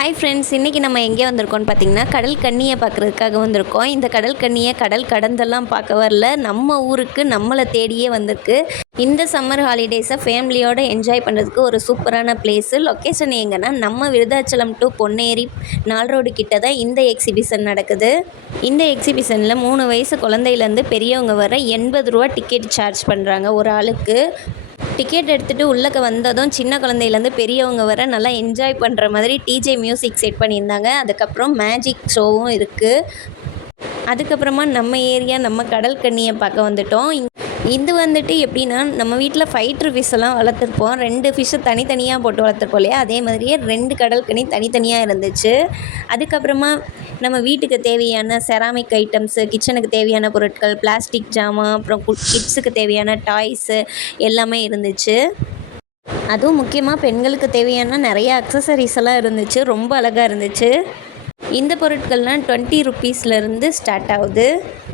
Hi friends, இன்றைக்கி நம்ம எங்கே வந்திருக்கோம்னு பார்த்தீங்கன்னா கடல் கன்னியை பார்க்குறதுக்காக வந்திருக்கோம். இந்த கடல் கன்னியை கடல் கடந்தெல்லாம் பார்க்க வரல, நம்ம ஊருக்கு நம்மளை தேடியே வந்திருக்கு. இந்த சம்மர் ஹாலிடேஸை ஃபேமிலியோடு என்ஜாய் பண்ணுறதுக்கு ஒரு சூப்பரான பிளேஸு. லொக்கேஷன் எங்கன்னா நம்ம விருதாச்சலம் டு பொன்னேரி 4 ரோடு கிட்ட தான் இந்த எக்ஸிபிஷன் நடக்குது. இந்த எக்ஸிபிஷனில் 3 வயசு குழந்தையிலேருந்து பெரியவங்க வர 80 ரூபா டிக்கெட் சார்ஜ் பண்ணுறாங்க ஒரு ஆளுக்கு. டிக்கெட் எடுத்துகிட்டு உள்ளக்க வந்ததும் சின்ன குழந்தையிலேருந்து பெரியவங்க வர நல்லா என்ஜாய் பண்ணுற மாதிரி டிஜே மியூசிக் செட் பண்ணியிருந்தாங்க. அதுக்கப்புறம் மேஜிக் ஷோவும் இருக்குது. அதுக்கப்புறமா நம்ம ஏரியா நம்ம கடல் கன்னியை பார்க்க வந்துட்டோம். இது வந்துட்டு எப்படின்னா, நம்ம வீட்டில் ஃபைட்ரு ஃபிஷ் எல்லாம் வளர்த்துருப்போம். 2 ஃபிஷ்ஷை தனித்தனியாக போட்டு வளர்த்துருப்போம் இல்லையா, அதே மாதிரியே 2 கடல் கன்னி தனித்தனியாக இருந்துச்சு. அதுக்கப்புறமா நம்ம வீட்டுக்கு தேவையான செராமிக் ஐட்டம்ஸு, கிச்சனுக்கு தேவையான பொருட்கள், பிளாஸ்டிக் ஜாமான், அப்புறம் கிட்ஸுக்கு தேவையான டாய்ஸு எல்லாமே இருந்துச்சு. அதுவும் முக்கியமாக பெண்களுக்கு தேவையான நிறைய அக்சசரிஸ் எல்லாம் இருந்துச்சு. ரொம்ப அழகாக இருந்துச்சு. இந்த பொருட்கள்லாம் 20 ருப்பீஸ்லேருந்து ஸ்டார்ட் ஆகுது.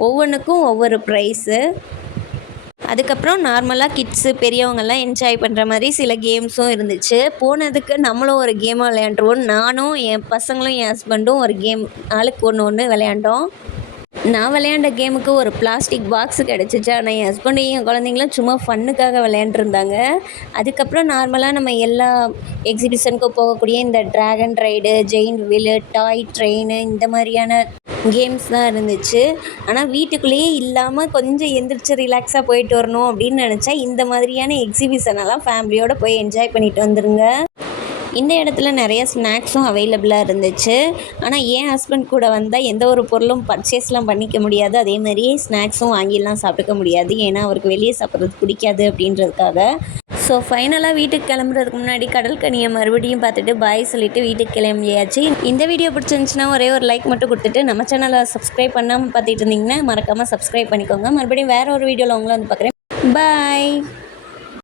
ஒவ்வொன்றுக்கும் ஒவ்வொரு ப்ரைஸு. அதுக்கப்புறம் நார்மலாக கிட்ஸு பெரியவங்கெல்லாம் என்ஜாய் பண்ணுற மாதிரி சில கேம்ஸும் இருந்துச்சு. போனதுக்கு நம்மளும் ஒரு கேமாக விளையாண்டுருவோம். நானும் என் பசங்களும் என் ஹஸ்பண்டும் ஒரு கேம் ஆளுக்கு ஒன்று விளையாண்டோம். நான் விளையாண்ட கேமுக்கு ஒரு பிளாஸ்டிக் பாக்ஸு கிடச்சிச்சு. ஆனால் என் ஹஸ்பண்டும் என் குழந்தைங்களும் சும்மா ஃபன்னுக்காக விளையாண்டுருந்தாங்க. அதுக்கப்புறம் நார்மலாக நம்ம எல்லா எக்ஸிபிஷனுக்கும் போகக்கூடிய இந்த ட்ராகன் ரைடு, ஜெயின்ட் வீலு, டாய் ட்ரெயினு இந்த மாதிரியான கேம்ஸ் தான் இருந்துச்சு. ஆனால் வீட்டுக்குள்ளேயே இல்லாமல் கொஞ்சம் எந்திரிச்சு ரிலாக்ஸாக போயிட்டு வரணும் அப்படின்னு நினச்சா இந்த மாதிரியான எக்ஸிபிஷனெல்லாம் ஃபேமிலியோடு போய் என்ஜாய் பண்ணிட்டு வந்துடுங்க. இந்த இடத்துல நிறைய ஸ்நாக்ஸும் அவைலபிளாக இருந்துச்சு. ஆனால் என் ஹஸ்பண்ட் கூட வந்தால் எந்த ஒரு பொருளும் பர்ச்சேஸ்லாம் பண்ணிக்க முடியாது. அதே மாதிரி ஸ்நாக்ஸும் வாங்கிலாம் சாப்பிட்டுக்க முடியாது. ஏன்னா அவருக்கு வெளியே சாப்பிட்றது பிடிக்காது அப்படின்றதுக்காக. ஸோ ஃபைனலாக வீட்டுக்கு கிளம்புறதுக்கு முன்னாடி கடல் கன்னியை மறுபடியும் பார்த்துட்டு பாய் சொல்லிவிட்டு வீட்டுக்கு கிளம்பியாச்சு. இந்த வீடியோ பிடிச்சிருந்துச்சுன்னா ஒரே ஒரு லைக் மட்டும் கொடுத்துட்டு நம்ம சேனலை சப்ஸ்கிரைப் பண்ணாமல் பார்த்துட்டு இருந்தீங்கன்னா மறக்காமல் சப்ஸ்கிரைப் பண்ணிக்கோங்க. மறுபடியும் வேறு ஒரு வீடியோவில் உங்களை வந்து பார்க்குறேன். பாய்.